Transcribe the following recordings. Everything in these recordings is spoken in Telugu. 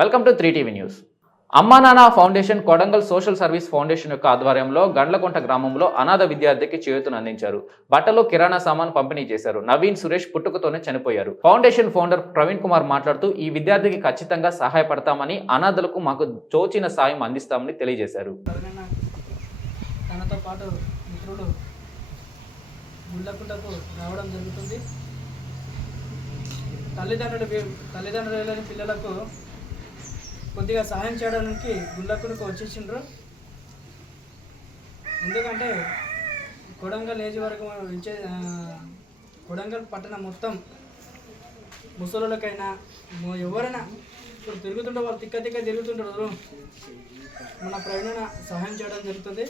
Welcome to three TV news Amma Nanna foundation Kodangal social service foundation యొక్క ఆధ్వర్యంలో గండ్లకుంట గ్రామంలో అనాథ విద్యార్థికి చేయూతను అందించారు. బట్టలు కిరాణా సామాన్ పంపిణీ చేశారు. నవీన్ సురేష్ పుట్టుకతోనే చనిపోయారు. ఫౌండేషన్ ఫౌండర్ ప్రవీణ్ కుమార్ మాట్లాడుతూ ఈ విద్యార్థికి ఖచ్చితంగా సహాయపడతామని అనాథలకు మాకు తోచిన సాయం అందిస్తామని తెలియజేశారు. తనతో పాటు గుళ్ళకుంటకు రావడం జరుగుతుంది. తల్లిదండ్రులు తల్లిదండ్రులు పిల్లలకు కొద్దిగా సహాయం చేయడానికి గుళ్ళకుంటకు వచ్చేసిండ్రు. ఎందుకంటే కొడంగల్ ఏజ్ వరకు ఇచ్చే కొడంగల్ పట్టణం మొత్తం ముసలులకైనా ఎవరైనా ఇప్పుడు తిరుగుతుంటే వాళ్ళు తిక్క తిక్క తిరుగుతుంటారు మన ప్రవీణ సహాయం చేయడం జరుగుతుంది.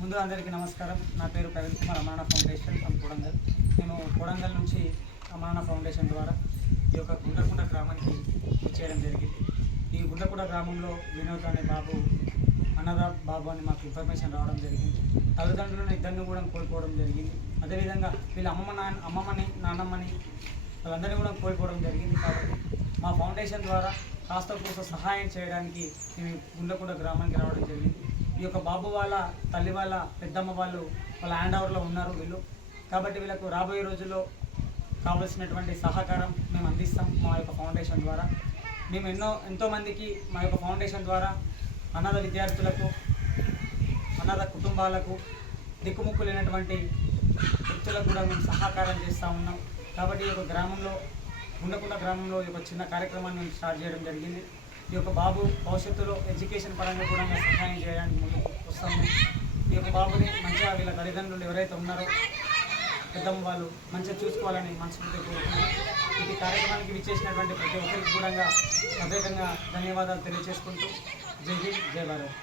ముందు అందరికీ నమస్కారం. నా పేరు ప్రవీణ్ కుమార్ అమరణ ఫౌండేషన్ ఫ్రమ్ కొడంగల్. నేను కొడంగల్ నుంచి అమాన ఫౌండేషన్ ద్వారా ఈ యొక్క గుండకుంట గ్రామానికి చేయడం జరిగింది. ఈ గుండకుంట గ్రామంలో వినోద్ అనే బాబు అన్నదా బాబు అని మాకు ఇన్ఫర్మేషన్ రావడం జరిగింది. తల్లిదండ్రులను ఇద్దరిని కూడా కోల్పోవడం జరిగింది. అదేవిధంగా వీళ్ళ అమ్మమ్మ నాన్న అమ్మమ్మని నాన్నమ్మని వాళ్ళందరినీ కూడా కోల్పోవడం జరిగింది కాబట్టి మా ఫౌండేషన్ ద్వారా కాస్త కూస్త సహాయం చేయడానికి మేము గుండకుంట గ్రామానికి రావడం జరిగింది. ఈ యొక్క బాబు వాళ్ళ తల్లి వాళ్ళ పెద్దమ్మ వాళ్ళు వాళ్ళ హ్యాండ్ ఓవర్లో ఉన్నారు వీళ్ళు. కాబట్టి వీళ్ళకు రాబోయే రోజుల్లో కావలసినటువంటి సహకారం మేము అందిస్తాం మా యొక్క ఫౌండేషన్ ద్వారా. మేము ఎన్నో ఎంతోమందికి మా యొక్క ఫౌండేషన్ ద్వారా అనాథ విద్యార్థులకు అనాథ కుటుంబాలకు దిక్కుముక్కు లేనటువంటి వ్యక్తులకు కూడా మేము సహకారం చేస్తూ ఉన్నాం. కాబట్టి ఈ యొక్క గ్రామంలో ఉండకుండా గ్రామంలో ఈ యొక్క చిన్న కార్యక్రమాన్ని మేము స్టార్ట్ చేయడం జరిగింది. ఈ యొక్క బాబు భవిష్యత్తులో ఎడ్యుకేషన్ పరంగా కూడా మేము సహాయం చేయడానికి ముందుకు వస్తాము. ఈ యొక్క బాబుని మంచిగా వీళ్ళ తల్లిదండ్రులు ఎవరైతే ఉన్నారో పెద్దమ్మ వాళ్ళు మంచిగా చూసుకోవాలని మనస్ఫూర్తిగా కోరుకుంటున్నాను. ఈ కార్యక్రమానికి విచ్చేసినటువంటి ప్రతి ఒక్కరికి కూడా ప్రత్యేకంగా ధన్యవాదాలు తెలియజేసుకుంటూ. జై హింద్ జై భారత్.